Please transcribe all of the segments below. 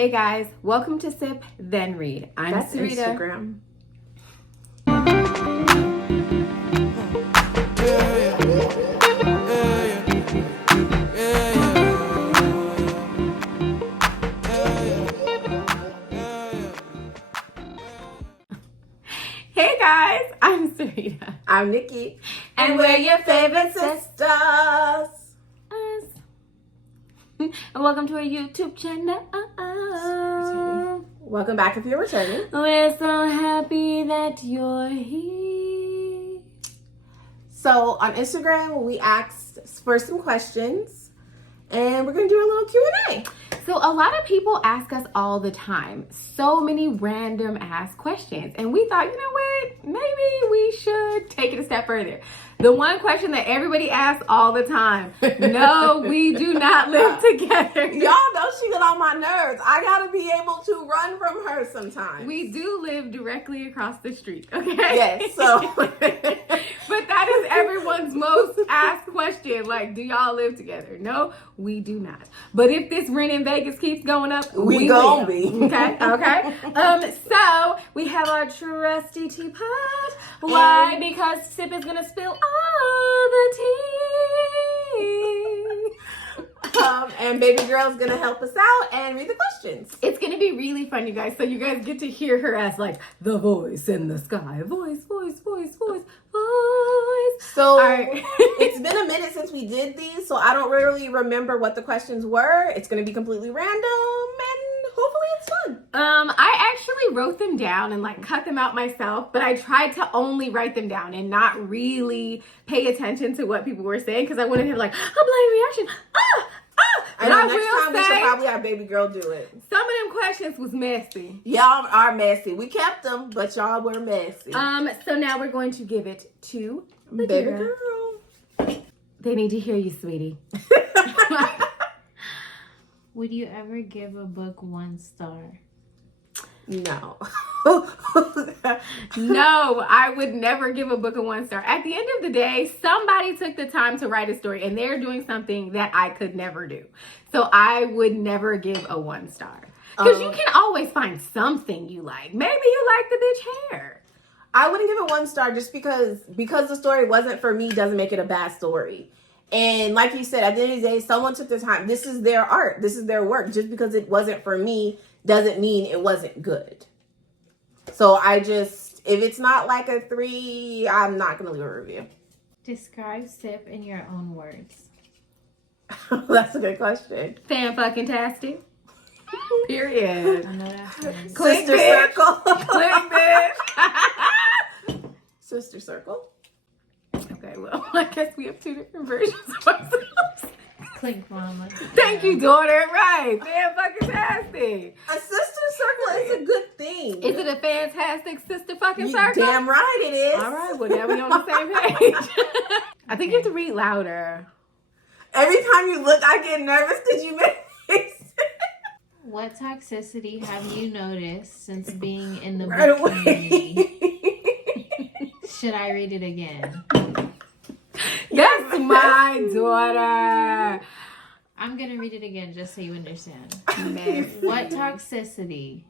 Hey guys, welcome to Sip Then Read. I'm That's Sarita. Instagram. Hey guys, I'm Sarita. I'm Nikki. And we're your favorite sisters. Us. And welcome to our YouTube channel. Welcome back if you're returning. We're so happy that you're here. So on Instagram, we asked for some questions and we're going to do a little Q&A. So a lot of people ask us all the time, so many random ass questions. And we thought, you know what, maybe we should take it a step further. The one question that everybody asks all the time, no, we do not live together. Y'all know she get on my nerves. I got to be able to run from her sometimes. We do live directly across the street, okay? Yes, so. But that is everyone's most asked question. Like, do y'all live together? No, we do not. But if this rent in Vegas keeps going up, we will. gon' be. Okay. So we have our trusty teapot. Why? Because Sip is gonna spill all the tea. And baby girl's gonna help us out and read the questions. It's gonna be really fun, you guys. So you guys get to hear her as like the voice in the sky. Voice. So Right. It's been a minute since we did these, so I don't really remember what the questions were. It's gonna be completely random and hopefully it's fun. I actually wrote them down and like cut them out myself, but I tried to only write them down and not really pay attention to what people were saying because I wanted to have like a blind reaction. And next time we should probably have baby girl do it. Some of them questions was messy. Y'all are messy. We kept them, but y'all were messy. So now we're going to give it to the Baby girl. girl. They need to hear you, sweetie. Would you ever give a book 1 star? No. No, I would never give a book a 1 star. At the end of the day, somebody took the time to write a story and they're doing something that I could never do. So I would never give a 1 star. Because you can always find something you like. Maybe you like the bitch hair. I wouldn't give it 1 star just because the story wasn't for me doesn't make it a bad story. And like you said, at the end of the day, someone took the time. This is their art. This is their work. Just because it wasn't for me doesn't mean it wasn't good. So if it's not like a 3, I'm not going to leave a review. Describe Sip in your own words. That's a good question. Fan-fucking-tastic. Period. I know that's one. Click Sister bitch. circle. Click bitch. Sister circle. Okay, well, I guess we have 2 different versions of ourselves. Clink mama. Thank you, daughter. Right. Fan-fucking-tastic. A sister circle is a good thing. Is it a fantastic sister fucking You circle? damn right it is. All right, well, now we on the same page. I think you have to read louder. Every time you look, I get nervous because you make me What toxicity have you noticed since being in the right book community? away. Should I read it again? That's my daughter. I'm going to read it again just so you understand. Nasty. What toxicity,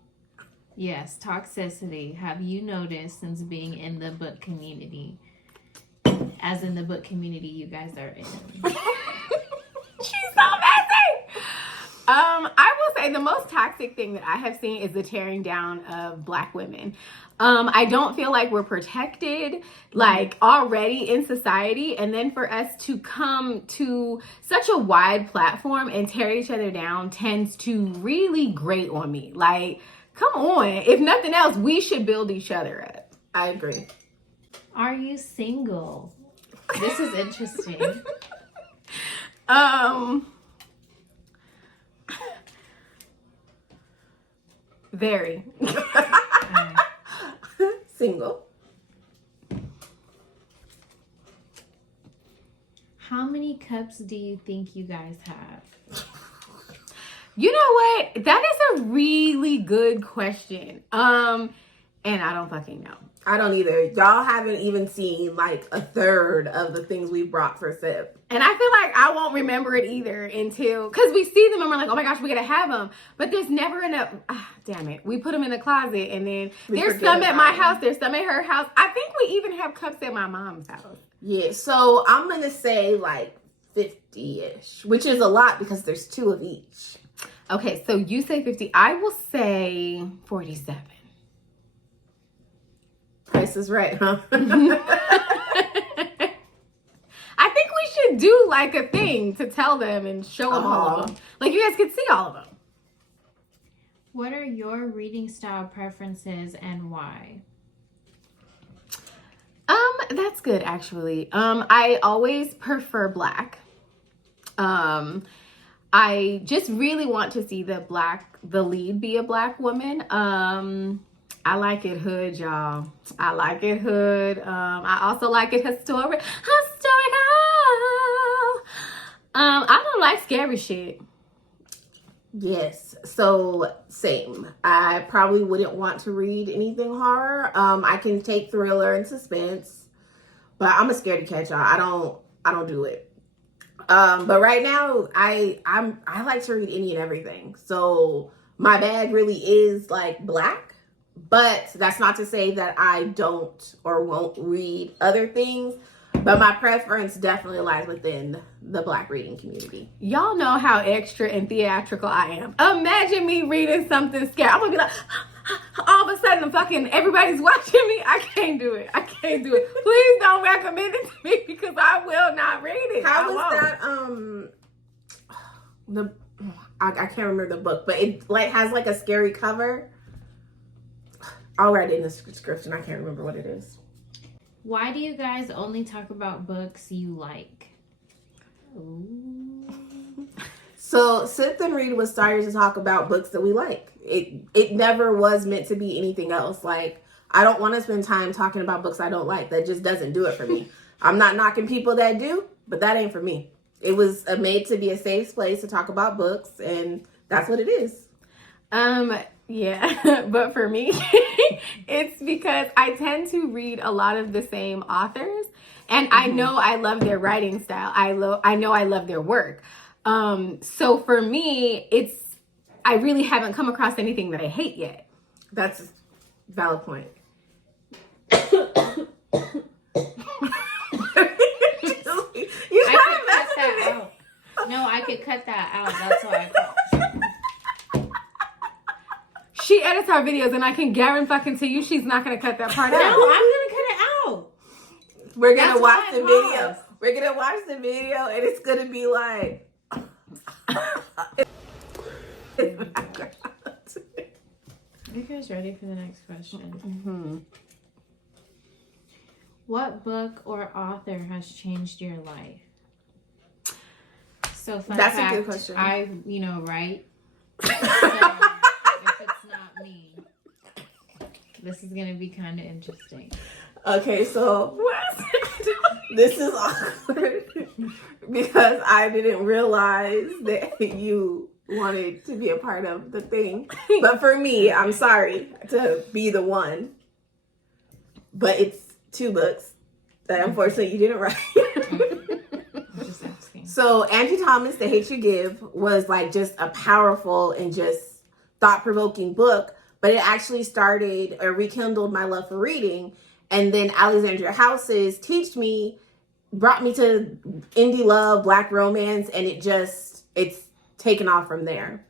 yes, toxicity, have you noticed since being in the book community? As in the book community you guys are in. She's so messy. I will say the most toxic thing that I have seen is the tearing down of Black women. I don't feel like we're protected like already in society, and then for us to come to such a wide platform and tear each other down tends to really grate on me. Like, come on, if nothing else, we should build each other up. I agree. Are you single? This is interesting. Very. Single. How many cups do you think you guys have? You know what? That is a really good question. And I don't fucking know. I don't either. Y'all haven't even seen like a third of the things we brought for SIP. And I feel like I won't remember it either until, because we see them and we're like, oh my gosh, we gotta have them. But there's never enough. Damn it. We put them in the closet and then there's some at my house, there's some at her house. I think we even have cups at my mom's house. Yeah, so I'm going to say like 50-ish, which is a lot because there's 2 of each. Okay, so you say 50. I will say 47. Price is right, huh? I think we should do like a thing to tell them and show them all of them. Like you guys could see all of them. What are your reading style preferences and why? That's good actually. I always prefer black. I just really want to see the lead be a black woman. I like it hood, y'all. I like it hood. I also like it historical. I don't like scary shit. Yes, so same. I probably wouldn't want to read anything horror. I can take thriller and suspense, but I'm a scaredy cat, y'all. I don't do it. But right now, I like to read any and everything. So my bag really is like black, but that's not to say that I don't or won't read other things. But my preference definitely lies within the black reading community. Y'all know how extra and theatrical I am. Imagine me reading something scary. I'm gonna be like, all of a sudden, fucking everybody's watching me. I can't do it. I can't do it. Please don't recommend it to me because I will not read it. How was that? I can't remember the book, but it like has like a scary cover. I'll write it in the description. I can't remember what it is. Why do you guys only talk about books you like? Ooh. So Sip and Read was started to talk about books that we like. It never was meant to be anything else. Like, I don't want to spend time talking about books I don't like. That just doesn't do it for me. I'm not knocking people that do, but that ain't for me. It was made to be a safe place to talk about books, and that's what it is. Yeah, but for me, it's because I tend to read a lot of the same authors, and I know I love their writing style. I know I love their work. So for me, I really haven't come across anything that I hate yet. That's a valid point. You I trying could to cut mess that with me? out. No, I could cut that out. That's why I called. She edits our videos, and I can guarantee you she's not gonna cut that part No, out. I'm gonna cut it out. We're gonna That's watch why the I video. paused. We're gonna watch the video, and it's gonna be like. Are you guys ready for the next question? Mm-hmm. What book or author has changed your life? So fun That's a fact, good question. I, write. So if it's not me, this is gonna be kind of interesting. Okay, so this is awkward because I didn't realize that you wanted to be a part of the thing. But for me, I'm sorry to be the one. But it's 2 books that unfortunately you didn't write. I'm just asking. So Angie Thomas, The Hate You Give, was like just a powerful and just thought-provoking book. But it actually started or rekindled my love for reading. And then Alexandria House's brought me to indie love, black romance, and it's taken off from there.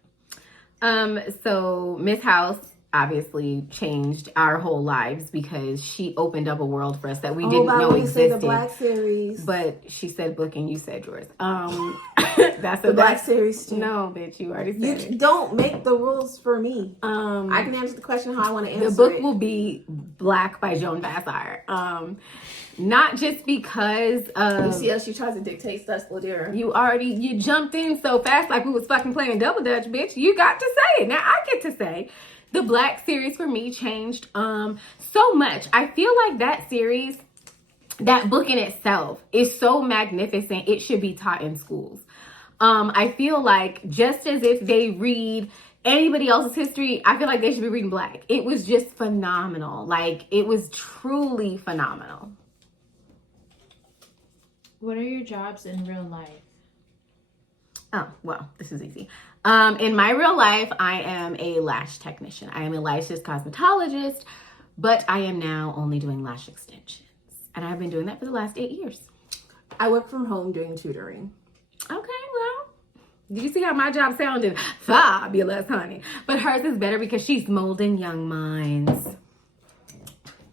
So Miss House obviously changed our whole lives because she opened up a world for us that we didn't know existed. The Black series. But she said book and you said yours. That's the Black series too. No, bitch, you already said it. Don't make the rules for me. I can answer the question how I want to answer it. The book will be Black by Joan Bassire. Not just because you see how she tries to dictate stuff, Ladera. You jumped in so fast like we was fucking playing double dutch, bitch. You got to say it. Now I get to say the Black series for me changed so much. I feel like that book in itself is so magnificent. It should be taught in schools. I feel like just as if they read anybody else's history, I feel like they should be reading Black. It was just phenomenal. Like, it was truly phenomenal. What are your jobs in real life? Oh, well, this is easy. In my real life, I am a lash technician. I am a licensed cosmetologist, but I am now only doing lash extensions. And I've been doing that for the last 8 years. I work from home doing tutoring. Okay, well, do you see how my job sounded? Fabulous, honey. But hers is better because she's molding young minds.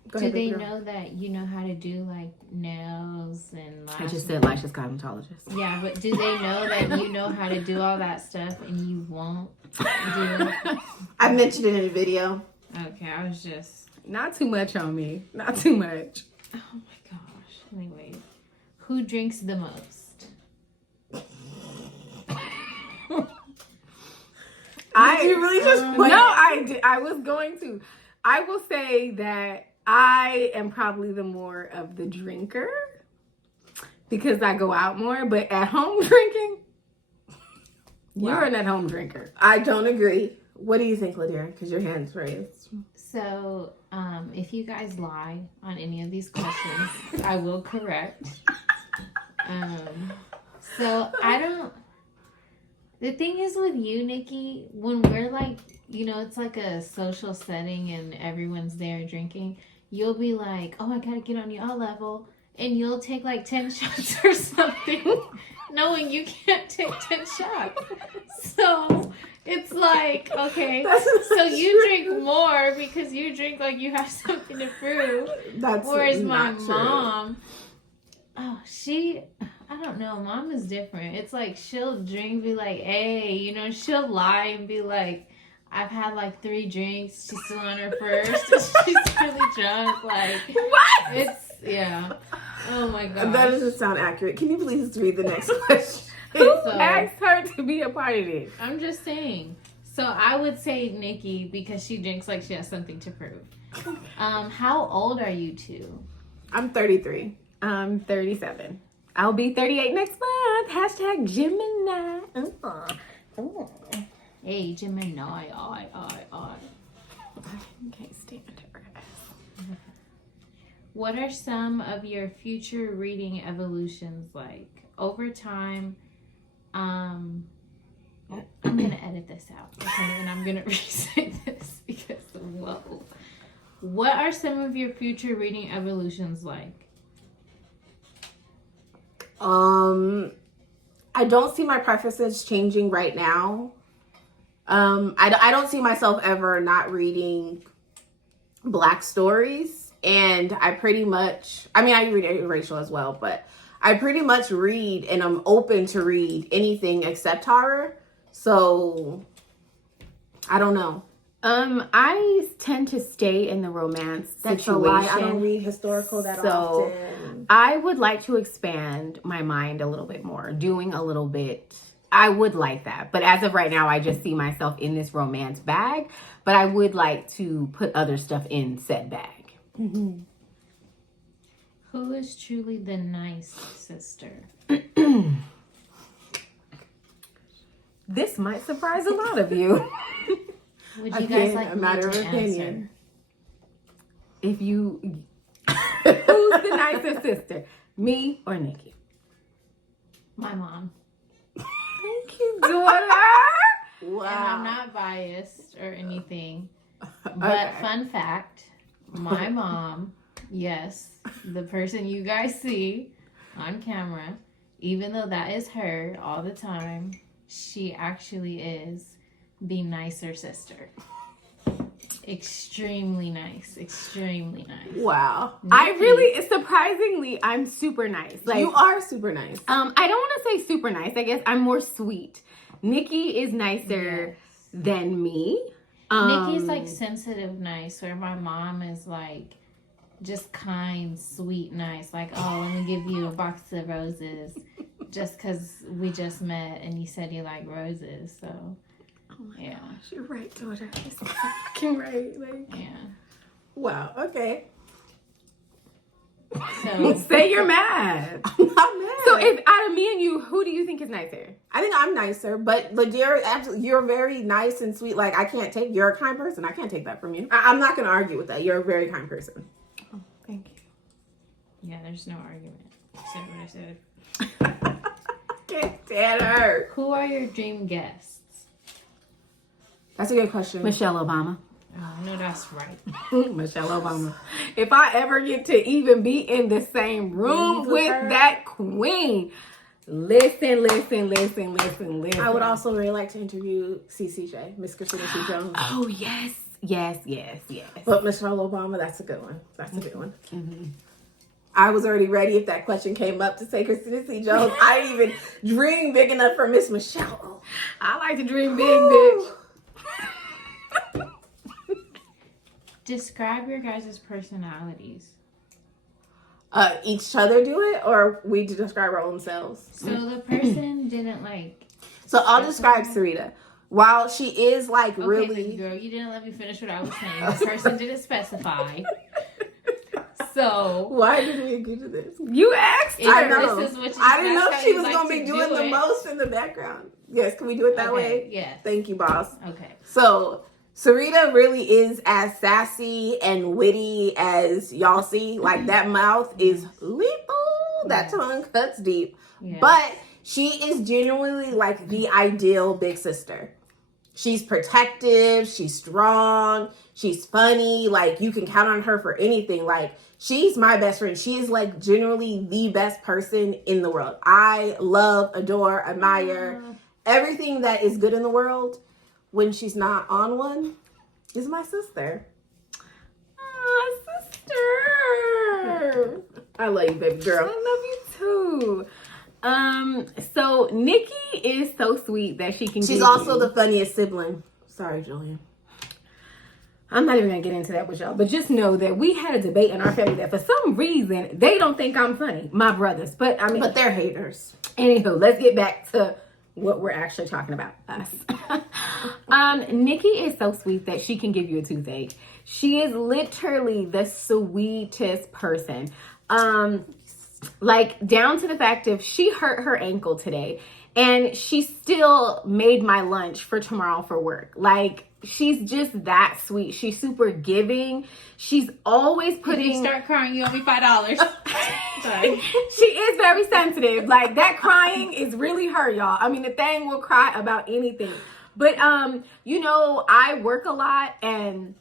Go Do ahead, they baby girl. know that you know how to do like nails and I lashes? just said licensed cosmetologist. Yeah, but do they know that you know how to do all that stuff and you won't do it? I mentioned it in a video. Okay, I was just. Not too much on me. Not too much. Oh my gosh. Anyway, who drinks the most? Did you really just put No, I did. I was going to. I will say that I am probably the more of the drinker because I go out more. But at home drinking, you're Wow. an at-home drinker. I don't agree. What do you think, Ladira? Because your hand's raised. So, if you guys lie on any of these questions, I will correct. So I don't. The thing is with you, Nikki, when we're like, it's like a social setting and everyone's there drinking, you'll be like, oh, I gotta get on y'all level. And you'll take like 10 shots or something, knowing you can't take 10 shots. So it's like, okay, so you drink more because you drink like you have something to prove. That's Whereas my not true. mom, I don't know, mom is different. It's like she'll drink, be like, hey, she'll lie and be like, I've had like 3 drinks. She's still on her first. She's really drunk. Like, What? Yeah. Oh my god. That doesn't sound accurate. Can you please read the next question? Who So- asked her to be a part of this? I'm just saying. So I would say Nikki because she drinks like she has something to prove. How old are you two? I'm 33. I'm 37. I'll be 38 next month. Hashtag Gemini. Hey, Gemini, I. I can't stand her. What are some of your future reading evolutions like? Over time, I'm gonna edit this out, okay? And I'm gonna re-say this because, whoa. What are some of your future reading evolutions like? I don't see my preferences changing right now. I don't see myself ever not reading Black stories. And I pretty much, I read racial as well, but I pretty much read and I'm open to read anything except horror. So, I don't know. I tend to stay in the romance That's a situation. lie. I don't read historical that So, often. I would like to expand my mind a little bit more, doing a little bit. I would like that. But as of right now, I just see myself in this romance bag. But I would like to put other stuff in said bag. Mm-hmm. Who is truly the nice sister? This might surprise a lot of you. Would you Again, guys like a me matter to of answer? opinion. If you... Who's the nicer sister? Me or Nikki? My mom. Thank you, daughter. Wow. And I'm not biased or anything. But Okay. fun fact, my mom, yes, the person you guys see on camera, even though that is her all the time, she actually is the nicer sister. Extremely nice. Extremely nice. Wow. I Nikki. really, surprisingly, I'm super nice. Like, You are super nice. I don't want to say super nice. I guess I'm more sweet. Nikki is nicer than me. Nikki's like sensitive nice, where my mom is like just kind, sweet, nice. Like, oh, let me give you a box of roses just because we just met and you said you like roses. So, Oh my yeah. gosh, you're right, daughter. You're so fucking right. Like, Yeah. Wow. Okay. So Say you're mad. I'm not mad. So if out of me and you, who do you think is nicer? I think I'm nicer, but like you're very nice and sweet. Like you're a kind person. I can't take that from you. I'm not gonna argue with that. You're a very kind person. Oh, thank you. yeah, there's no argument. I said what I said. Can't stand her. Who are your dream guests? That's a good question. Michelle Obama. Oh, I know that's right. Michelle Obama. If I ever get to even be in the same room With with her? that queen, listen. I would also really like to interview CCJ, Miss Christina C. Jones. Oh, yes. But Michelle Obama, that's a good one. That's a good one. Mm-hmm. I was already ready if that question came up to say Christina C. Jones. I didn't even dream big enough for Miss Michelle. I like to dream big, bitch. Describe your guys' personalities. Each other do it, or we describe our own selves? So the person didn't like. So I'll describe Sarita. While she is like Okay, really. baby girl, you didn't let me finish what I was saying. The person didn't specify. So Why did we agree to this? You asked If her. I know. this is what you- I didn't know that's if how she you was like going to to be doing do the it. most in the background. Yes, can we do it that way? Yes. Thank you, boss. Okay. So Sarita really is as sassy and witty as y'all see. Like that mouth is lethal. That tongue cuts deep. Yeah. But she is genuinely like the ideal big sister. She's protective, she's strong, she's funny, like you can count on her for anything. Like she's my best friend. She is like generally the best person in the world. I love, adore, admire everything that is good in the world. When she's not on one, is my sister. Oh, sister. I love you, baby girl. I love you too. So Nikki is so sweet that she can. She's give also you- the funniest sibling. Sorry, Julian. I'm not even gonna get into that with y'all, but just know that we had a debate in our family that for some reason they don't think I'm funny, my brothers. But I mean, But they're haters. anywho, let's get back to what we're actually talking about, us. Nikki is so sweet that she can give you a toothache. She is literally the sweetest person. Like down to the fact of she hurt her ankle today and she still made my lunch for tomorrow for work. Like she's just that sweet. She's super giving. She's always If putting you start crying, you owe me $5. Sorry. She is very sensitive. Like that crying is really her, y'all. I mean, the thing will cry about anything. But you know, I work a lot and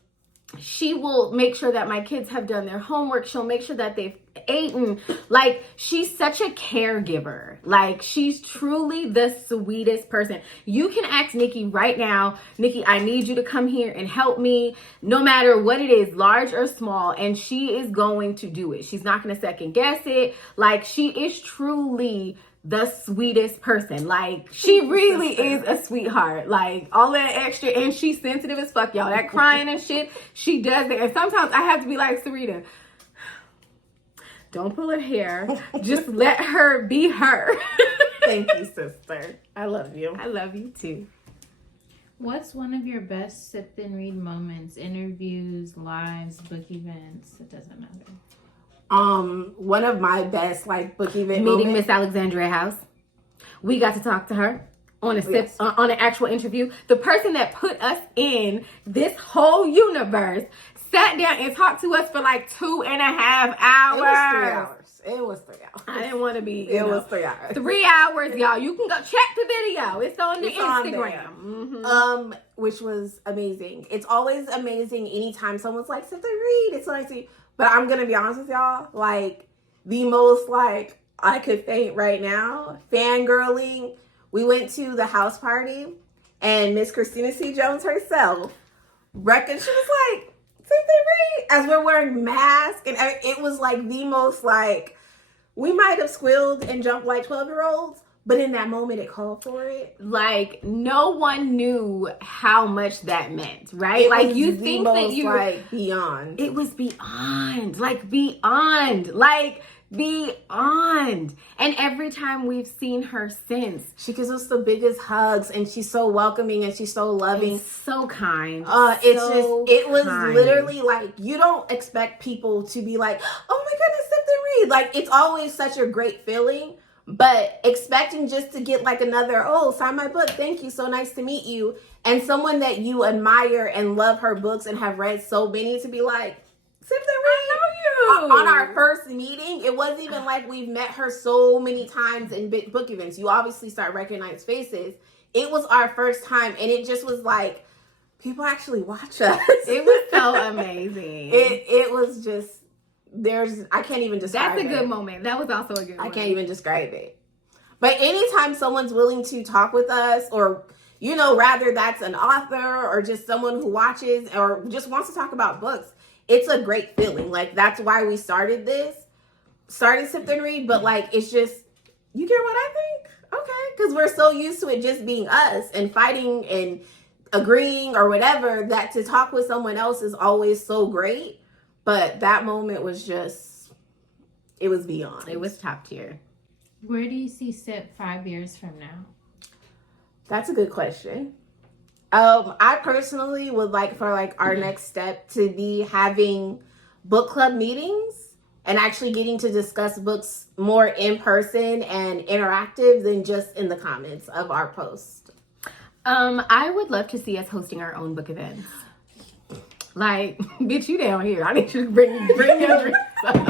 she will make sure that my kids have done their homework. She'll make sure that they've eaten. Like she's such a caregiver. Like she's truly the sweetest person. You can ask Nikki right now, Nikki, I need you to come here and help me, no matter what it is, large or small, and she is going to do it. She's not going to second guess it. Like she is truly the sweetest person. Like she really is a sweetheart. Like all that extra, and she's sensitive as fuck, y'all. That crying and shit, she does it. And sometimes I have to be like, Sarita, don't pull her hair. Just let her be her. Thank you, sister. I love you. I love you too. What's one of your best sip and read moments? Interviews, lives, book events? It doesn't matter. One of my best like book event Meeting moments. Miss Alexandria House. We got to talk to her on a sip, Yes. on an actual interview. The person that put us in this whole universe sat down and talked to us for like 2.5 hours. It was 3 hours. I didn't want to be. It was 3 hours. 3 hours, y'all. You can go check the video. It's on the It's on Instagram. Mhm. Which was amazing. It's always amazing anytime someone's like, "Sit there, read." It's like, but I'm gonna be honest with y'all, like the most like I could faint right now, fangirling. We went to the house party, and Miss Christina C. Jones herself, she was like, "Sit there, read," as we're wearing masks, and it was like the most like we might have squealed and jumped like 12-year-olds. But in that moment, it called for it. Like no one knew how much that meant, right? It Like was you the think that most, you like beyond. it was beyond, like beyond, like beyond. And every time we've seen her since, She gives us the biggest hugs, and she's so welcoming, and she's so loving. so kind. It's so just, it was kind. literally like, you don't expect people to be like, "Oh my goodness, Sip and Agreed. Like, it's always such a great feeling, but expecting just to get like another, oh, sign my book, thank you, so nice to meet you, and someone that you admire and love her books and have read so many to be like, Sip the Read. On our first meeting, it wasn't even like we've met her so many times in book events. You obviously start recognizing faces. It was our first time, and it just was like, people actually watch us. It was so amazing. It was just, I can't even describe it. That's a good moment. That was also a good moment. I can't even describe it. But anytime someone's willing to talk with us, or, you know, rather that's an author or just someone who watches or just wants to talk about books, it's a great feeling. Like, that's why we started Sip and Read, but like, it's just, you get what I think? Okay. Because we're so used to it just being us and fighting and agreeing or whatever, that to talk with someone else is always so great. But that moment was just, it was beyond. It was top tier. Where do you see Sip 5 years from now? That's a good question. I personally would like for like our next step to be having book club meetings and actually getting to discuss books more in person and interactive than just in the comments of our post. I would love to see us hosting our own book events. Like, bitch, you down here. I need you to bring your dreams up.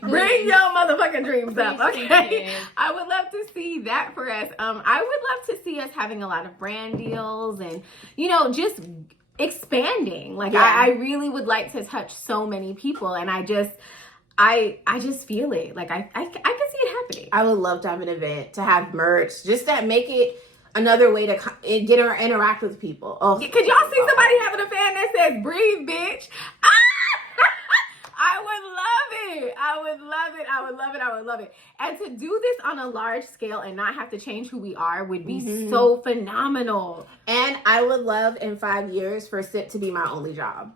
Bring your motherfucking dreams up, okay? I would love to see that for us. I would love to see us having a lot of brand deals and, you know, just expanding. Like, Yeah. I really would like to touch so many people, and I just feel it. Like, I can see it happening. I would love to have an event, to have merch, just that make it another way to get or interact with people. Oh, Could y'all see somebody having a fan that says "Breathe, bitch"? I would love it. I would love it. I would love it. I would love it. And to do this on a large scale and not have to change who we are would be so phenomenal. And I would love in 5 years for Sip to be my only job.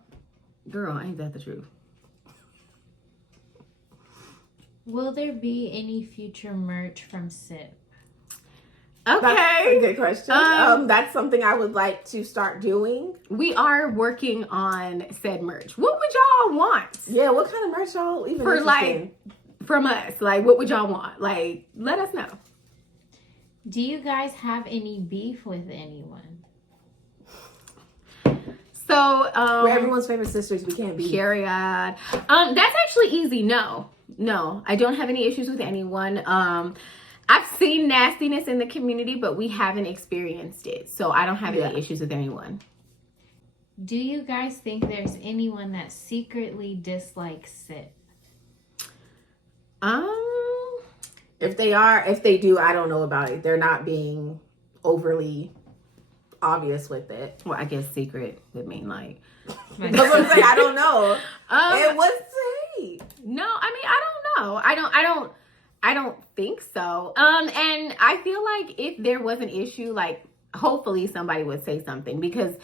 Girl, ain't that the truth? Will there be any future merch from Sip? That's a Okay. good question. That's something I would like to start doing. We are working on said merch. What would y'all want Yeah, what kind of merch y'all even for, interested in? like, from us? Like, what would y'all want? Like, let us know. Do you guys have any beef with anyone? So, We're everyone's favorite sisters. We can't be. period. That's actually easy. No, I don't have any issues with anyone. I've seen nastiness in the community, but we haven't experienced it. So I don't have any issues with anyone. Do you guys think there's anyone that secretly dislikes Sip? If they do, I don't know about it. They're not being overly obvious with it. Well, I guess secret would mean like. That's what I'm saying. I don't know. It was hate. No, I mean, I don't know. I don't think so. And I feel like if there was an issue, like, hopefully somebody would say something, because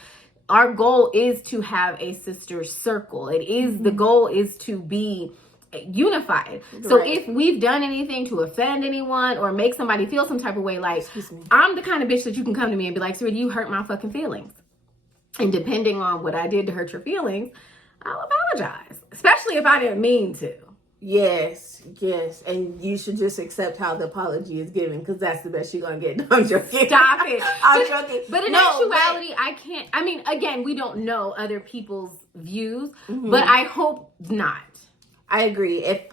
our goal is to have a sister circle. The goal is to be unified. So Right. if we've done anything to offend anyone or make somebody feel some type of way, like, I'm the kind of bitch that you can come to me and be like, Sarita, you hurt my fucking feelings. And depending on what I did to hurt your feelings, I'll apologize. Especially if I didn't mean to. Yes. And you should just accept how the apology is given, because that's the best you're going to get. No, I'm joking. Stop it. I'm joking. But in actuality, I can't. I mean, again, we don't know other people's views, but I hope not. I agree. If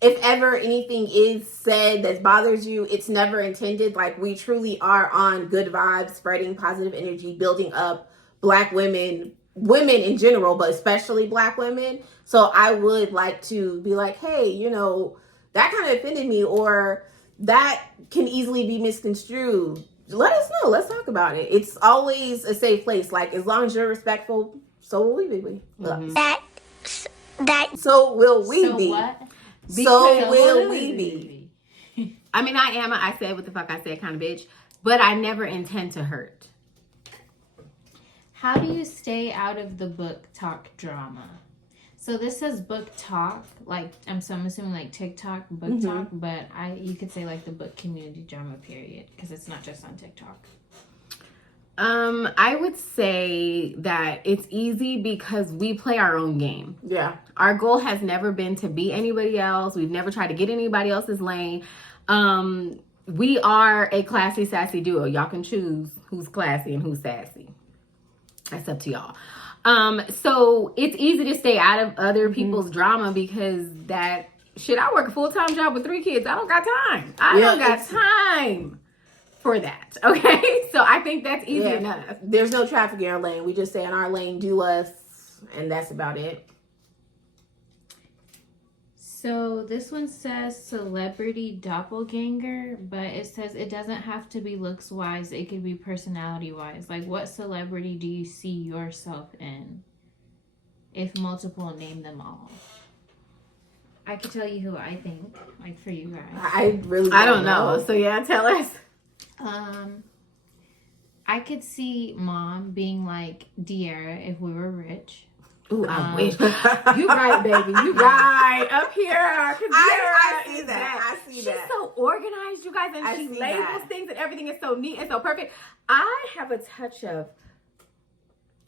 ever anything is said that bothers you, it's never intended. Like, we truly are on good vibes, spreading positive energy, building up Black women in general, but especially Black women. So I would like to be like, hey, you know, that kind of offended me, or that can easily be misconstrued. Let us know. Let's talk about it. It's always a safe place. Like, as long as you're respectful, so will we be. So will we So be. what? So will we be. I mean, I said what the fuck I said kind of bitch, but I never intend to hurt. How do you stay out of the book talk drama? So this says book talk, like I'm assuming like TikTok book talk, but you could say like the book community drama period, because it's not just on TikTok. I would say that it's easy because we play our own game. Yeah. Our goal has never been to be anybody else. We've never tried to get anybody else's lane. We are a classy, sassy duo. Y'all can choose who's classy and who's sassy. That's up to y'all. So it's easy to stay out of other people's drama because that shit, I work a full-time job with 3 kids. I don't got time. I don't got time for that. Okay. So I think that's easy enough. There's no traffic in our lane. We just stay in our lane, do us, and that's about it. So this one says celebrity doppelganger, but it says it doesn't have to be looks wise. It could be personality wise. Like, what celebrity do you see yourself in? If multiple, name them all. I could tell you who I think, like for you guys. I really don't know. So yeah, tell us. I could see Mom being like De'Ara if we were rich. Ooh, I wish. You right, baby. You right. Up here. I see that. I see that. She's so organized, you guys, and she labels things and everything is so neat and so perfect. I have a touch of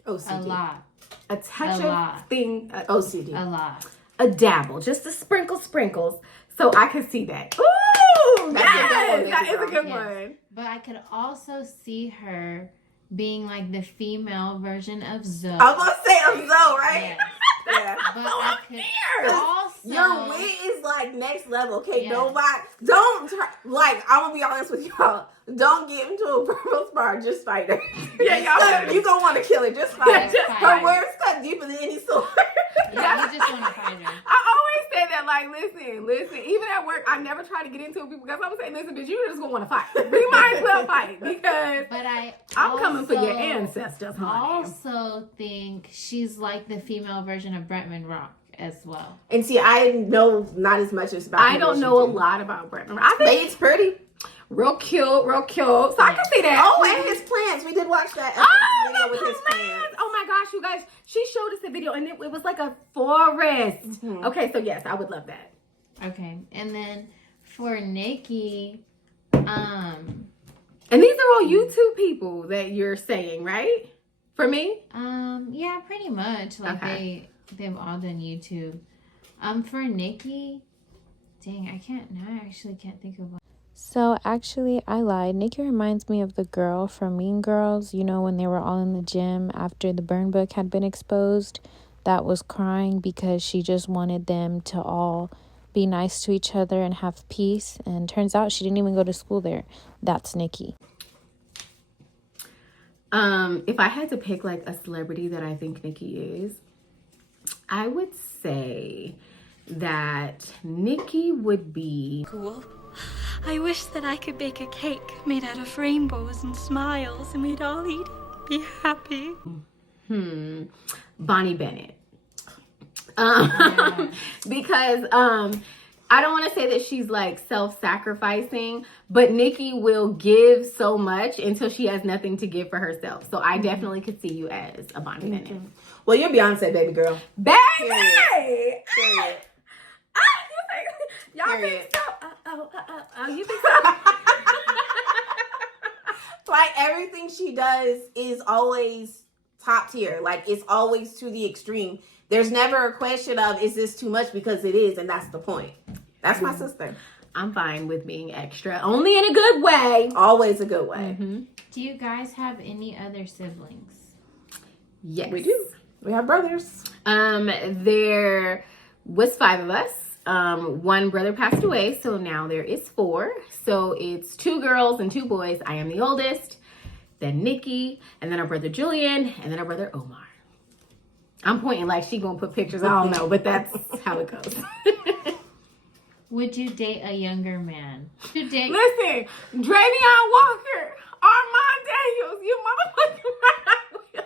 OCD. A lot. A touch of thing. OCD. A lot. A dabble. Just a sprinkles. So I can see that. Ooh, yes. That is a good one. But I could also see her being like the female version of Zoe. I was going to say of Zoe, right? Yes. Yeah. But I could also... Your wit is like next level. Okay, nobody... Don't... Like, I'm going to be honest with y'all. Don't get into a purple spar. Just fight her. Yeah, y'all. You don't want to kill her. Just fight her. Her her. words cut deeper than any sword. Yeah, you just want to fight her. I always say that, like, listen. Even at work, I never try to get into it with people because I'm saying, listen, bitch, you just gonna want to fight. We might as well fight because But I'm coming for your ancestors, honey. I also think she's like the female version of Bretman Rock as well. And see, I know not as much as about I don't know a lot about Bretman. I But think it's pretty. real cute. So I can see that. Oh, and his plants. We did watch that video with his plants. Oh my gosh, you guys. She showed us the video and it was like a forest. Mm-hmm. Okay, so yes, I would love that. Okay. And then for Nikki, and these are all YouTube people that you're saying, right? For me? yeah, pretty much. Like they've all done YouTube. For Nikki, dang, I actually can't think of one. So actually, I lied. Nikki reminds me of the girl from Mean Girls, you know, when they were all in the gym after the burn book had been exposed, that was crying because she just wanted them to all be nice to each other and have peace. And turns out she didn't even go to school there. That's Nikki. If I had to pick like a celebrity that I think Nikki is, I would say that Nikki would be cool. I wish that I could bake a cake made out of rainbows and smiles and we'd all eat it, be happy. Bonnie Bennett. Because I don't want to say that she's like self-sacrificing, but Nikki will give so much until she has nothing to give for herself. So I definitely could see you as a Bonnie Bennett. Well, you're Beyonce, baby girl. Baby! Period. Y'all Period. think so? You think so? Like, everything she does is always top tier. Like, it's always to the extreme. There's never a question of, is this too much? Because it is, and that's the point. That's my sister. I'm fine with being extra, only in a good way. Always a good way. Mm-hmm. Do you guys have any other siblings? Yes. We do. We have brothers. There was 5 of us. One brother passed away, so now there is 4. So it's 2 girls and 2 boys. I am the oldest, then Nikki, and then our brother Julian, and then our brother Omar. I'm pointing like she gonna put pictures. I don't know, but that's how it goes. Would you date a younger man? Listen, Dravion Walker, Armand Daniels, you motherfucking right.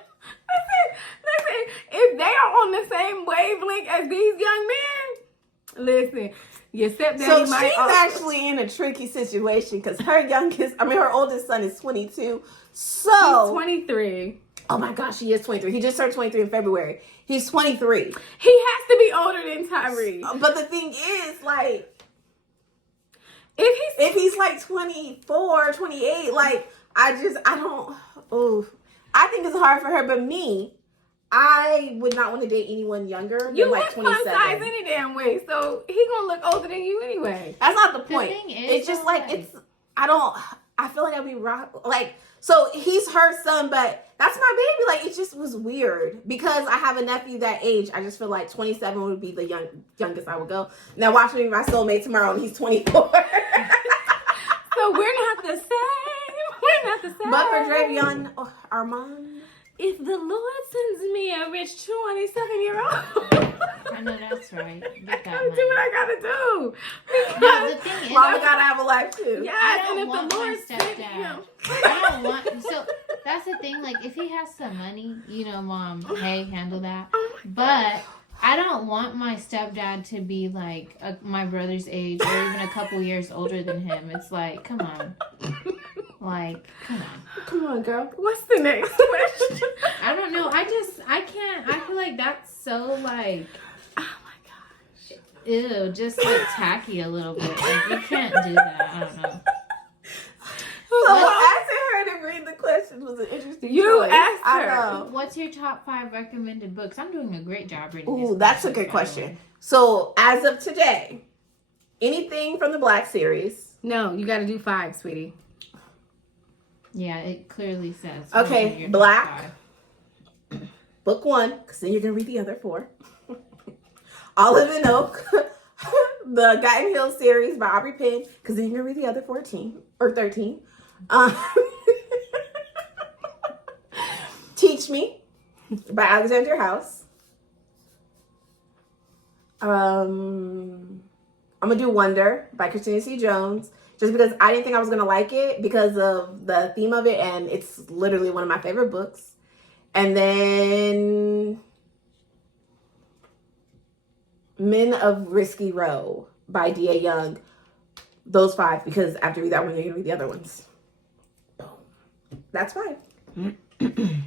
Listen, if they are on the same wavelength as these young men, listen, your stepdaddy So might she's actually in a tricky situation because her oldest son is 22. So he's 23. Oh my gosh, he is 23. He just turned 23 in February. He's 23. He has to be older than Tyree. But the thing is, like, if he's like 24, 28, like, I don't. Oh, I think it's hard for her. But me, I would not want to date anyone younger than You like look fun 27. size any damn way, so he gonna look older than you anyway. That's not the point. thing is, It's just though, like it's. I feel like I'd be rock like. So he's her son, but that's my baby. Like it just was weird because I have a nephew that age. I just feel like 27 would be the youngest I would go. Now watch me be my soulmate tomorrow, and he's 24. So we're not the same. We're not the same. But for Dravion Armand, if the Lord sends me a rich 27-year-old, I know that's right. I Get that gotta do money. what I gotta do. No, the thing is, Mama gotta have a life too. Yes, I don't and if want the my Lord sent stepdad. him, I don't want. So that's the thing. Like, if he has some money, you know, Mom, hey, handle that. But I don't want my stepdad to be like my brother's age or even a couple years older than him. It's like, come on. Like, come on. Come on, girl. what's the next question? I don't know. I can't. I feel like that's so like, Oh my gosh. ew, just like tacky a little bit. Like, you can't do that. I don't know. So asking her to read the questions was an interesting You choice. asked I her. know. What's your top 5 recommended books? I'm doing a great job reading. Ooh, these that's a questions, good by the question. way. So as of today, anything from the Black series. No, you gotta do 5, sweetie. Yeah, it clearly says. Okay, your top Black. 5. Book 1, because then you're gonna read the other 4. Olive and Oak, the Gotten Hill series by Aubrey Penn, because then you're gonna read the other 14 or 13. Teach Me by Alexandra House. I'm gonna do Wonder by Christina C. Jones, just because I didn't think I was gonna like it because of the theme of it, and it's literally one of my favorite books. And then Men of Risky Row by D.A. Young. Those 5, because after you read that one, you're gonna read the other ones. Boom. That's 5.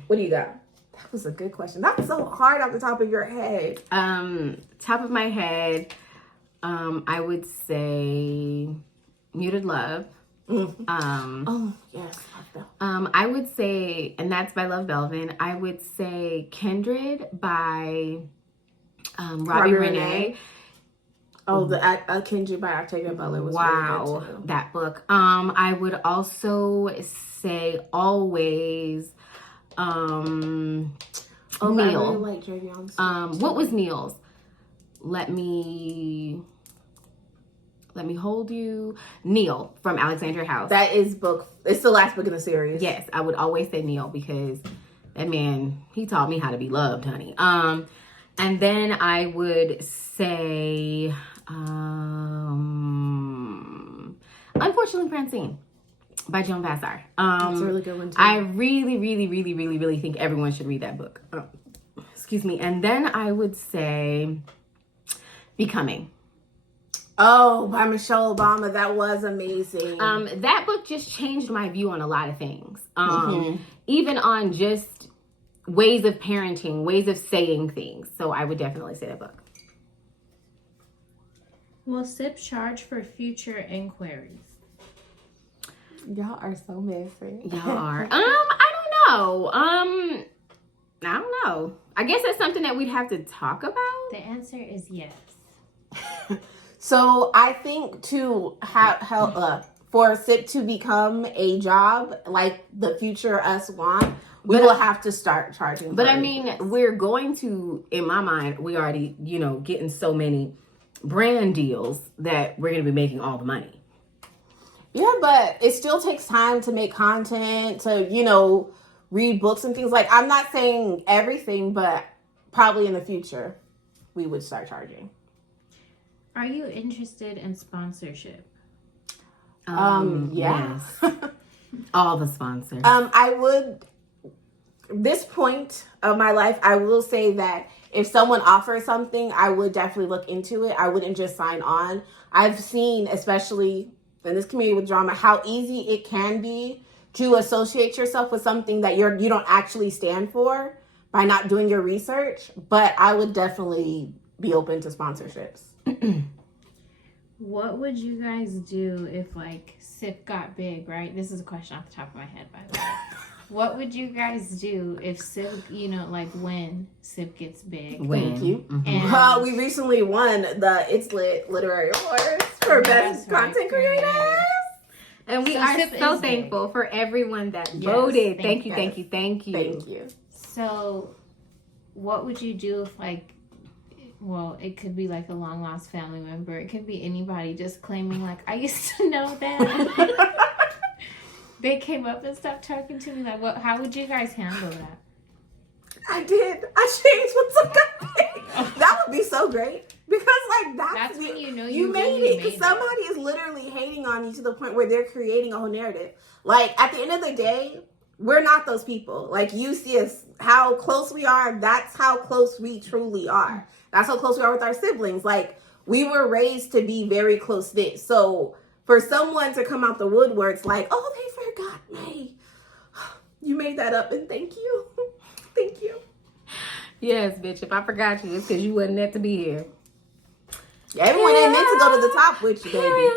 What do you got? That was a good question. That was so hard off the top of your head. Top of my head, I would say Muted Love. Oh, yes. I would say, and that's by Love Belvin. I would say Kindred by Robbie Renee. Oh, the Kindred by Octavia Butler was Wow, really good too. that book. I would also say Always. I Neil. really like Javion's. What was Neil's? Let me hold you. Neil from Alexandra House. That is book. It's the last book in the series. Yes, I would always say Neil because that man, he taught me how to be loved, honey. And then I would say, Unfortunately, Francine by Joan Vassar. It's a really good one too. I really think everyone should read that book. Excuse me. And then I would say Becoming. Oh, by Michelle Obama. That was amazing. That book just changed my view on a lot of things. Even on just ways of parenting, ways of saying things. So I would definitely say that book. Will SIP charge for future inquiries? Y'all are so messy. Y'all are. I don't know. I don't know. I guess that's something that we'd have to talk about. The answer is yes. So I think to have help for SIP to become a job like the future us want, we will have to start charging. But for I it. mean, we're going to, in my mind, we already, getting so many brand deals that we're going to be making all the money. Yeah, but it still takes time to make content, to, read books and things. Like, I'm not saying everything, but probably in the future, we would start charging. Are you interested in sponsorship? Yeah. Yes. All the sponsors. I would, this point of my life, I will say that if someone offers something, I would definitely look into it. I wouldn't just sign on. I've seen, especially in this community with drama, how easy it can be to associate yourself with something that you don't actually stand for by not doing your research. But I would definitely be open to sponsorships. What would you guys do if like SIP got big, right? This is a question off the top of my head, by the way. What would you guys do if SIP, like when SIP gets big? Thank you. And We recently won the It's Lit Literary Awards for Best That's right, Content Creators. And we So are SIP so is big. thankful for everyone that Yes, voted. thank Thank you. you. Thank you. So, what would you do if like, well, it could be like a long lost family member. It could be anybody just claiming like, I used to know them. They came up and stopped talking to me. Like, what? How would you guys handle that? I did. I changed once I got big. That would be so great. Because like That's when you know you you made really it. Because made it. somebody is literally hating on you to the point where they're creating a whole narrative. Like at the end of the day, we're not those people. Like you see us, how close we are. That's how close we truly are. That's how close we are with our siblings. Like we were raised to be very close knit. So for someone to come out the woodworks like, oh, they forgot me. You made that up, and thank you. Thank you. Yes, bitch. If I forgot you, it's because you wasn't meant to be here. Everyone ain't meant to go to the top with you, baby.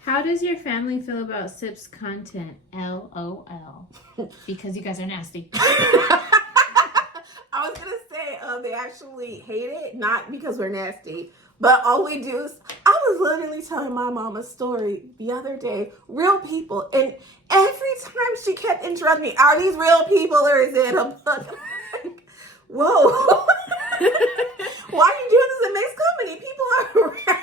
How does your family feel about SIP's content? LOL. Because you guys are nasty. I was gonna say, they actually hate it, not because we're nasty, but all we do is, I was literally telling my mom a story the other day, real people, and every time she kept interrupting me, are these real people or is it a book? Like, whoa. Why are you doing this in mixed company? People are around.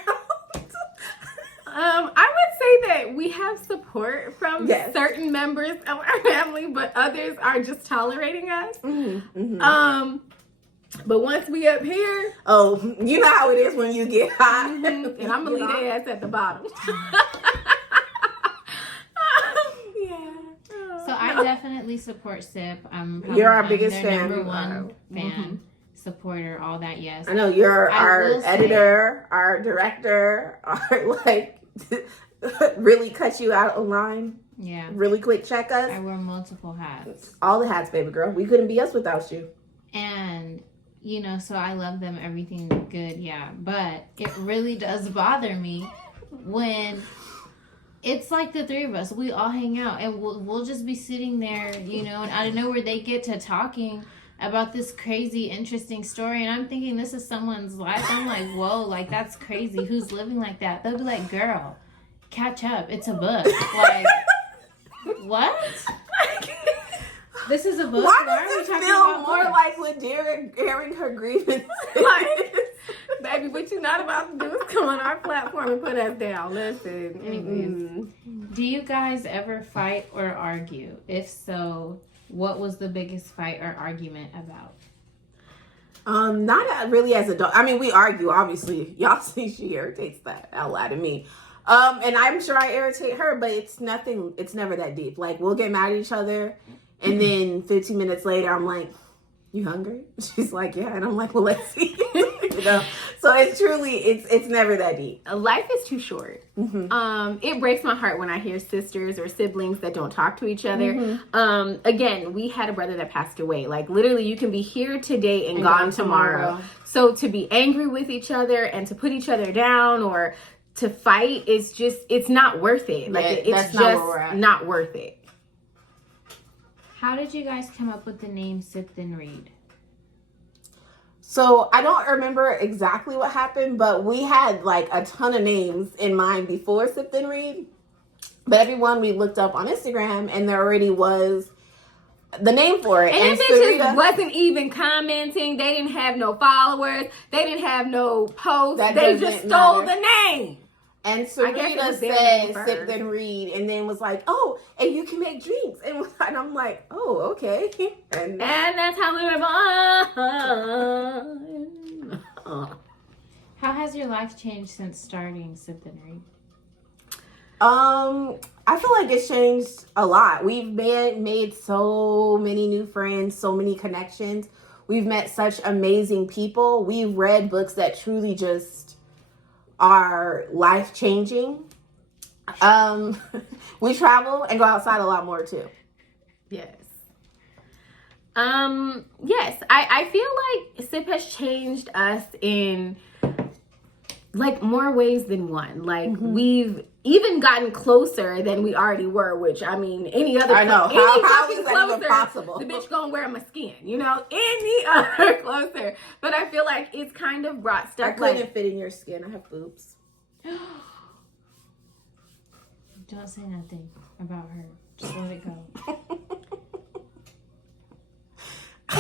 I would say that we have support from Yes. certain members of our family, but others are just tolerating us. Mm-hmm. But once we up here, Oh, you know how it is when you get high. and I'm gonna leave their ass at the bottom. Yeah. So I definitely support SIP. You're our I'm biggest their fan. Number You one are. fan, supporter, all that. Yes. I know you're I our will say- editor, our director, our like really cut you out of line, Yeah. really quick check us. I wear multiple hats, All the hats, baby girl. We couldn't be us without you. and so I love them. Everything good. Yeah, but it really does bother me when it's like the three of us. We all hang out, and we'll just be sitting there, and out of nowhere they get to talking about this crazy, interesting story, and I'm thinking this is someone's life. I'm like, whoa, like that's crazy. Who's living like that? They'll be like, girl, catch up. It's a book. Like, what? This is a book. Why are does we it talking feel about more books? like Ladera airing her grievances? Baby, what you not about to do is come on our platform and put us down. Listen. Anyways, do you guys ever fight or argue? If so, what was the biggest fight or argument about? Not really as a dog. I mean, we argue, obviously. Y'all see she irritates that hell out of me. And I'm sure I irritate her, but it's never that deep. Like, we'll get mad at each other, and then 15 minutes later, I'm like, you hungry? She's like, yeah. And I'm like, well, let's eat. So it's never that deep. Life is too short. It breaks my heart when I hear sisters or siblings that don't talk to each other. Again, we had a brother that passed away. Like literally, you can be here today and gone tomorrow. So to be angry with each other and to put each other down or to fight, it's not worth it. Like it's that's not where we're just at. not worth it. How did you guys come up with the name Sip Then Read? So I don't remember exactly what happened, but we had like a ton of names in mind before Sip Then Read. But everyone we looked up on Instagram, and there already was the name for it. And them Sarita- bitches wasn't even commenting. They didn't have no followers. They didn't have no posts. That They doesn't just stole matter. the name. And I guess it Sarita was their name said Sip first. Then Read, and then was like, oh, and you can make drinks. And I'm like, oh, okay. And And that's how we were born. How has your life changed since starting Sip Then Read? I feel like it's changed a lot. We've made so many new friends, so many connections. We've met such amazing people. We've read books that truly just are life changing. We travel and go outside a lot more too. Yes. Yes, I feel like SIP has changed us in like more ways than one. Like we've even gotten closer than we already were, which I mean, any other I know. any How fucking is that even possible? the bitch gonna wear my skin, you know, any other closer. But I feel like it's kind of brought I stuff couldn't like fit in your skin. I have boobs. Don't say nothing about her. Just let it go.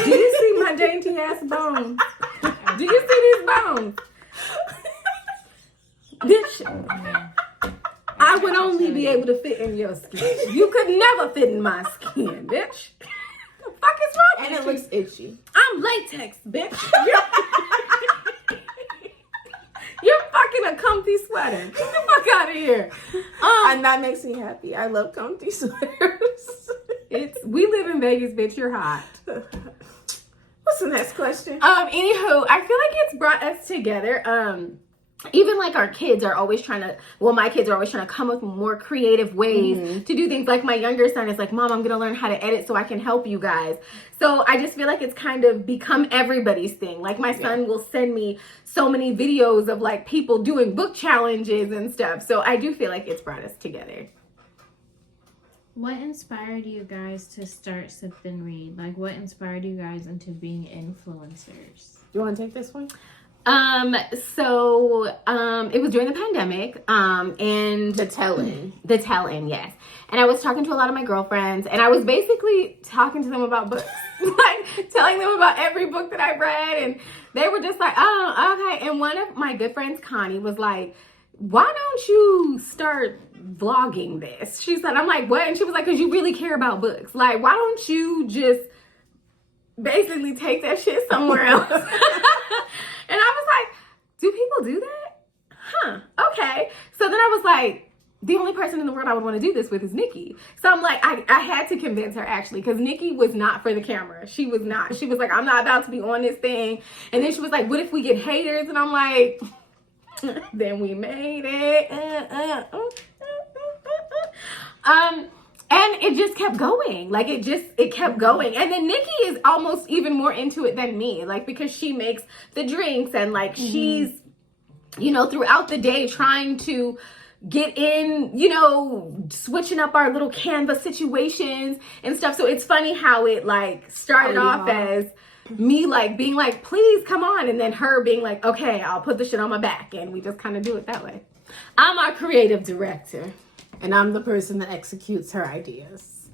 do you see my dainty ass bones? Do you see these bones? Bitch, I would only be able to fit in your skin. You could never fit in my skin, bitch. The fuck is wrong And with it you? looks itchy. I'm latex, bitch. You're fucking a comfy sweater. Get the fuck out of here. And that makes me happy. I love comfy sweaters. We live in Vegas, bitch. You're hot. What's the next question? Anywho, I feel like it's brought us together. Even like our kids are always trying to, my kids are always trying to come up with more creative ways to do things. Like my younger son is like, Mom, I'm going to learn how to edit so I can help you guys. So I just feel like it's kind of become everybody's thing. Like my son will send me so many videos of like people doing book challenges and stuff. So I do feel like it's brought us together. What inspired you guys to start Sip and Read? Like, what inspired you guys into being influencers? You want to take this one? It was during the pandemic, and The tell-in, yes. And I was talking to a lot of my girlfriends, and I was basically talking to them about books, like telling them about every book that I read, and they were just like, oh, okay. And one of my good friends, Connie, was like, why don't you start vlogging this? She said, I'm like, what? And she was like, because you really care about books. Like, why don't you just basically take that shit somewhere else? And I was like, do people do that? Huh, okay. So then I was like, the only person in the world I would want to do this with is Nikki. So I'm like, I had to convince her actually, because Nikki was not for the camera. She was not. She was like, I'm not about to be on this thing. And then she was like, what if we get haters? And I'm like, then we made it. And it just kept going. Like it kept going. And then Nikki is almost even more into it than me. Like, because she makes the drinks and like she's, you know, throughout the day trying to get in, you know, switching up our little Canva situations and stuff. So it's funny how it like started off as me like being like, please come on. And then her being like, okay, I'll put the shit on my back. And we just kind of do it that way. I'm our creative director. And I'm the person that executes her ideas.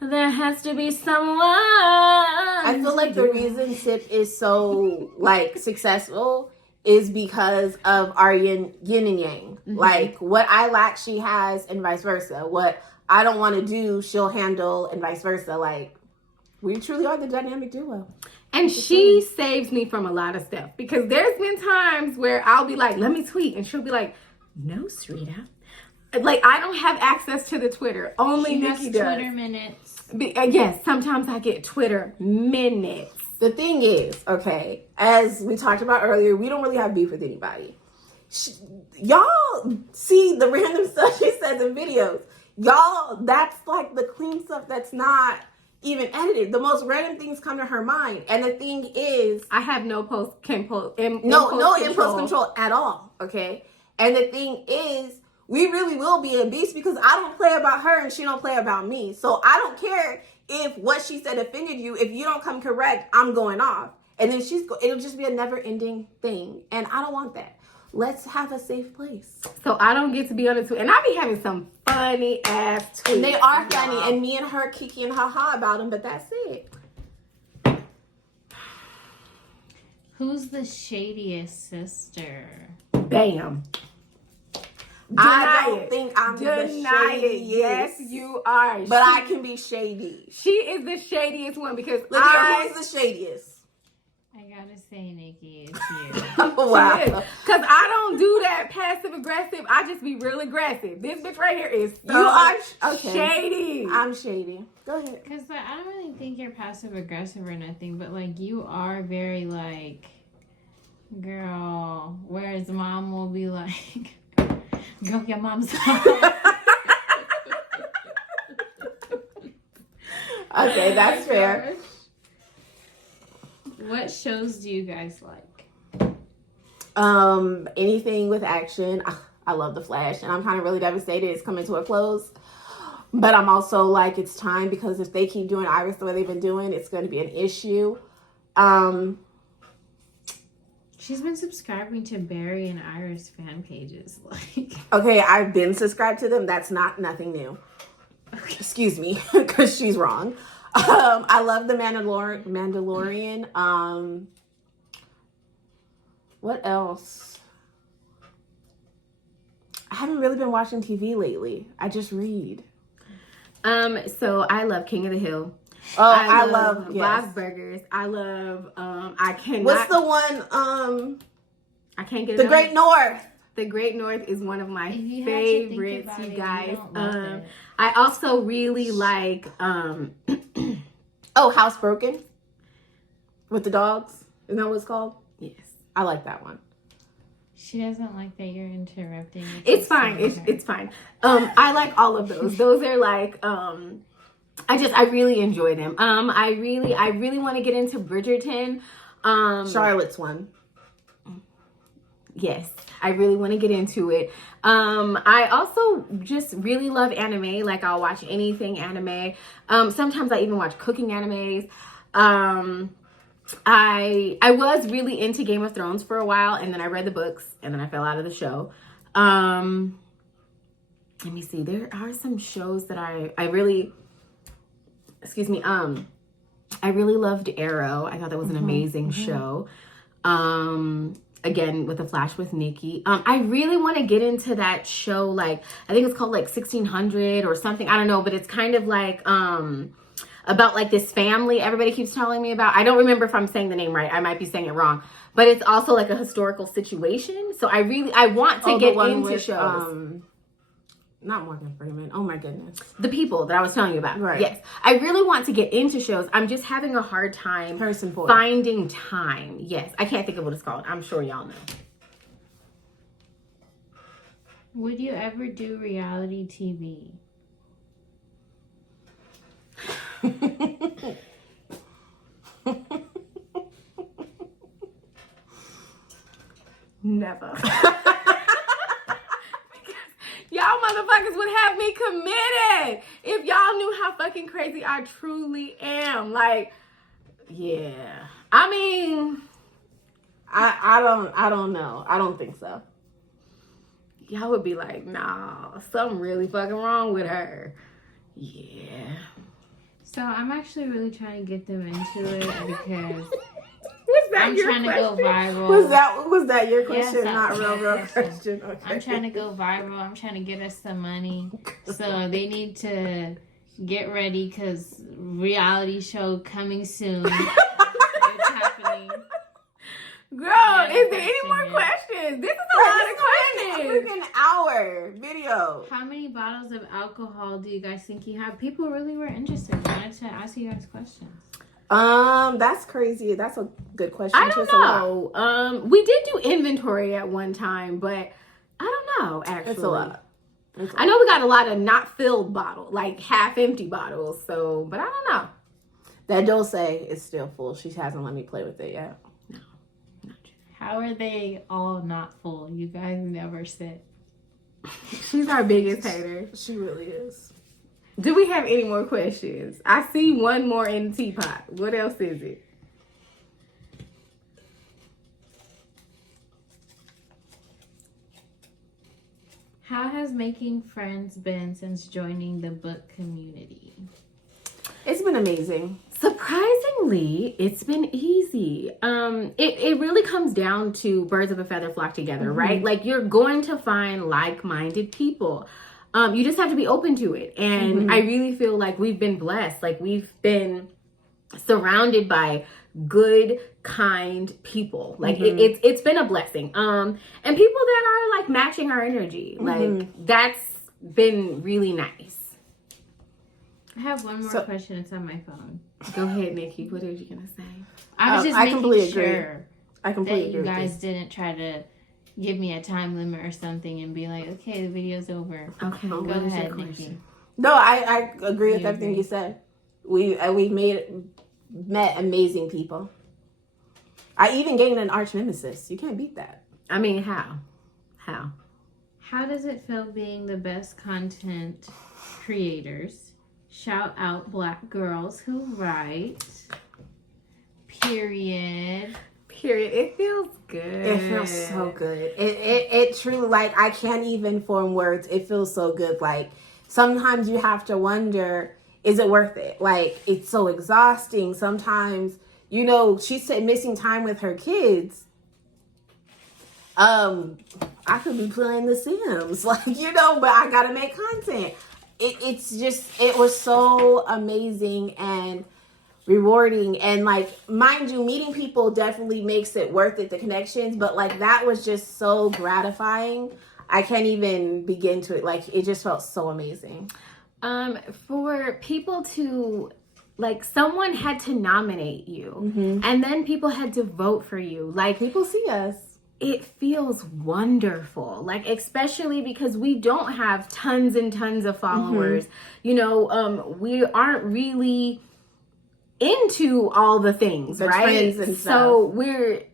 There has to be someone. I feel like the reason SIP is so like successful is because of our yin and yang. Like what I lack, she has, and vice versa. What I don't want to do, she'll handle, and vice versa. Like we truly are the dynamic duo. And she saves me from a lot of stuff, because there's been times where I'll be like, let me tweet, and she'll be like, no, Srita. Like, I don't have access to the Twitter. Only Nikki does. Twitter minutes. Yes, sometimes I get Twitter minutes. The thing is, okay, as we talked about earlier, we don't really have beef with anybody. Y'all see the random stuff she says in videos. Y'all, that's like the clean stuff that's not even edited. The most random things come to her mind. And the thing is, I have no impulse control at all, okay? And the thing is, we really will be in beefs because I don't play about her and she don't play about me. So I don't care if what she said offended you. If you don't come correct, I'm going off. And then it'll just be a never-ending thing. And I don't want that. Let's have a safe place. So I don't get to be on the Twitter. And I be having some funny ass tweets. And they are funny. And me and her kiki and haha about them, but that's it. Who's the shadiest sister? Bam. I don't think I'm the shadiest. Yes, you are. But I can be shady. She is the shadiest one, because Look here, who's the shadiest? I gotta say, Nikki, it's you. Wow. Because I don't do that passive aggressive. I just be real aggressive. This bitch right here is so You are shady. I'm shady. Go ahead. Because like, I don't really think you're passive aggressive or nothing, but like you are very like, girl. Whereas mom will be like, go get mom's house. Okay, that's fair. What shows do you guys like? Anything with action. I love The Flash, and I'm kind of really devastated it's coming to a close. But I'm also like, it's time, because if they keep doing Iris the way they've been doing, it's going to be an issue. She's been subscribing to Barry and Iris fan pages. Like, Okay, I've been subscribed to them. That's nothing new. Excuse me, because she's wrong. I love the Mandalorian. What else? I haven't really been watching TV lately. I just read. So I love King of the Hill. Oh, I love yes. Bob's Burgers. I love I cannot. What's the one? I can't get it. The Great North. The Great North is one of my If you had to think favorites, about you it, you guys. don't love it. I also really like Oh, Housebroken with the dogs. Isn't that what it's called? yes. I like that one. she doesn't like that you're interrupting. It's fine. It's fine. I like all of those. Those are like I really enjoy them. I really want to get into Bridgerton. Charlotte's one. Yes, I really want to get into it. I also just really love anime. Like, I'll watch anything anime. Sometimes I even watch cooking animes. I was really into Game of Thrones for a while, and then I read the books, and then I fell out of the show. Let me see. There are some shows that I really, excuse me. I really loved Arrow. I thought that was an amazing show. Again, with The Flash with Nikki. I really want to get into that show. Like, I think it's called like 1600 or something. I don't know, but it's kind of like about like this family everybody keeps telling me about. I don't remember if I'm saying the name right. I might be saying it wrong. But it's also like a historical situation. So I want to get into shows. Not Morgan Freeman. Oh my goodness. The people that I was telling you about. Right. Yes. I really want to get into shows. I'm just having a hard time finding time. Yes. I can't think of what it's called. I'm sure y'all know. Would you ever do reality TV? Never. Y'all motherfuckers would have me committed if y'all knew how fucking crazy I truly am. Like, yeah. I mean, I don't know. I don't think so. Y'all would be like, nah, something really fucking wrong with her. Yeah. So I'm actually really trying to get them into it because Was that I'm your trying question? to go viral. Was that your question? Yes, Not that's real my question. Okay. I'm trying to go viral. I'm trying to get us some money. So they need to get ready because reality show coming soon. It's happening. Girl, Yeah, is there any more question, questions? This is a lot of A questions. freaking hour video. How many bottles of alcohol do you guys think you have? People really were interested. I wanted to ask you guys questions. That's crazy. That's a good question. I too. don't know. We did do inventory at one time, but I don't know, actually. It's a lot. I know we got a lot of not filled bottles, like half empty bottles, so, but I don't know. That Dulce is still full. She hasn't let me play with it yet. How are they all not full? You guys never sit. She's our biggest hater. She really is. Do we have any more questions? I see one more in the teapot. What else is it? How has making friends been since joining the book community? It's been amazing. Surprisingly, it's been easy. It really comes down to birds of a feather flock together, right? Like, you're going to find like-minded people. You just have to be open to it. And I really feel like we've been blessed. Like, we've been surrounded by good, kind people. Like, it's been a blessing. And people that are like matching our energy. Like, that's been really nice. I have one more question. It's on my phone. Go ahead, Nikki. What are you gonna say? I was just I making completely sure agree. I completely that agree you with guys you. didn't try to give me a time limit or something and be like, okay, the video's over. Okay, Go what is your ahead, Nikki. question? No, I agree with You everything agree. you said. We met amazing people. I even gained an arch nemesis. You can't beat that. I mean, how? How? How does it feel being the best content creators? Shout out Black girls who write. Period. Period. It feels good. It feels so good. It truly, like, I can't even form words. It feels so good. Like, sometimes you have to wonder, is it worth it? Like, it's so exhausting. Sometimes, you know, she's missing time with her kids. I could be playing The Sims, like, you know, but I gotta make content. It was so amazing and rewarding, and like, mind you, meeting people definitely makes it worth it, the connections, but like, that was just so gratifying. I can't even begin to it. Like, it just felt so amazing. For people to, like, someone had to nominate you, and then people had to vote for you. Like, People see us. it feels wonderful, like, especially because we don't have tons and tons of followers. You know, we aren't really into all the things, The right? trends and so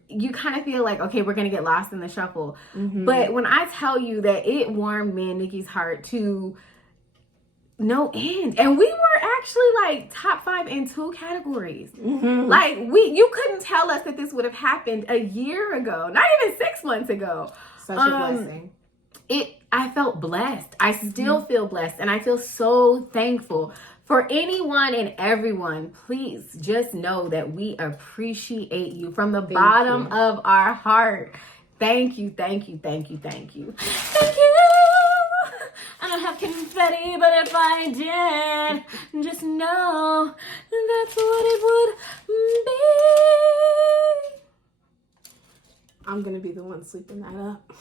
you kind of feel like, okay, we're gonna get lost in the shuffle. But when I tell you that it warmed me and Nikki's heart to no end, and we were actually like top 5 in 2 categories. Like, you couldn't tell us that this would have happened a year ago, not even 6 months ago. Such a blessing. I felt blessed. I still feel blessed, and I feel so thankful for anyone and everyone. Please just know that we appreciate you from the bottom of our heart. Thank you, thank you, thank you, thank you. Thank you. I don't have confetti, but if I did, just know that's what it would be. I'm gonna be the one sleeping that up.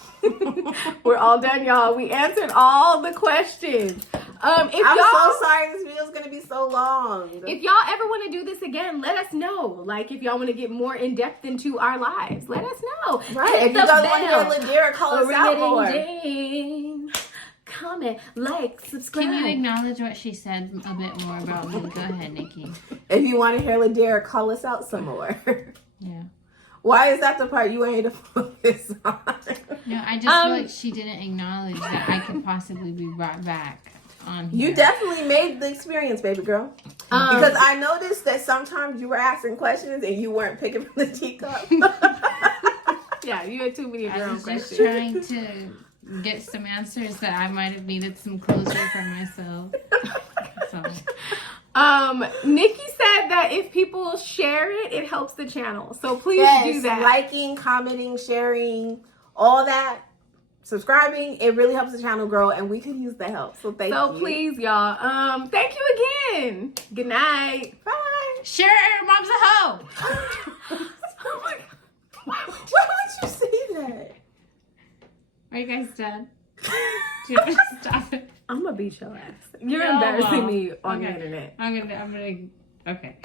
We're all done, y'all. We answered all the questions. I'm so sorry this video is gonna be so long. If y'all ever want to do this again, let us know. Like, if y'all want to get more in depth into our lives, let us know. Right. Hit If you the guys want to bell. hear Ladera call us out more. Ring-a-ding-ding. Comment, like, subscribe. Can you acknowledge what she said a bit more about me? Go ahead, Nikki. If you want to hear Ladera call us out some more. Yeah. Why is that the part you want me to focus on? No, I just feel like she didn't acknowledge that I could possibly be brought back on here. You definitely made the experience, baby girl. Because I noticed that sometimes you were asking questions and you weren't picking from the teacup. Yeah, you had too many of your I own was just questions. trying to get some answers that I might have needed some closure for myself. So, Nikki said that if people share it, it helps the channel. So please do that. Liking, commenting, sharing, all that, subscribing, it really helps the channel grow, and we could use the help. So thank you. So please, y'all. Thank you again. Good night. Bye. sure, mom's a hoe. Oh my God. Why would you say that? Are you guys done? Do you want to stop it? I'm gonna beat your ass. You're No, embarrassing well, me on the okay. internet. I'm gonna, okay.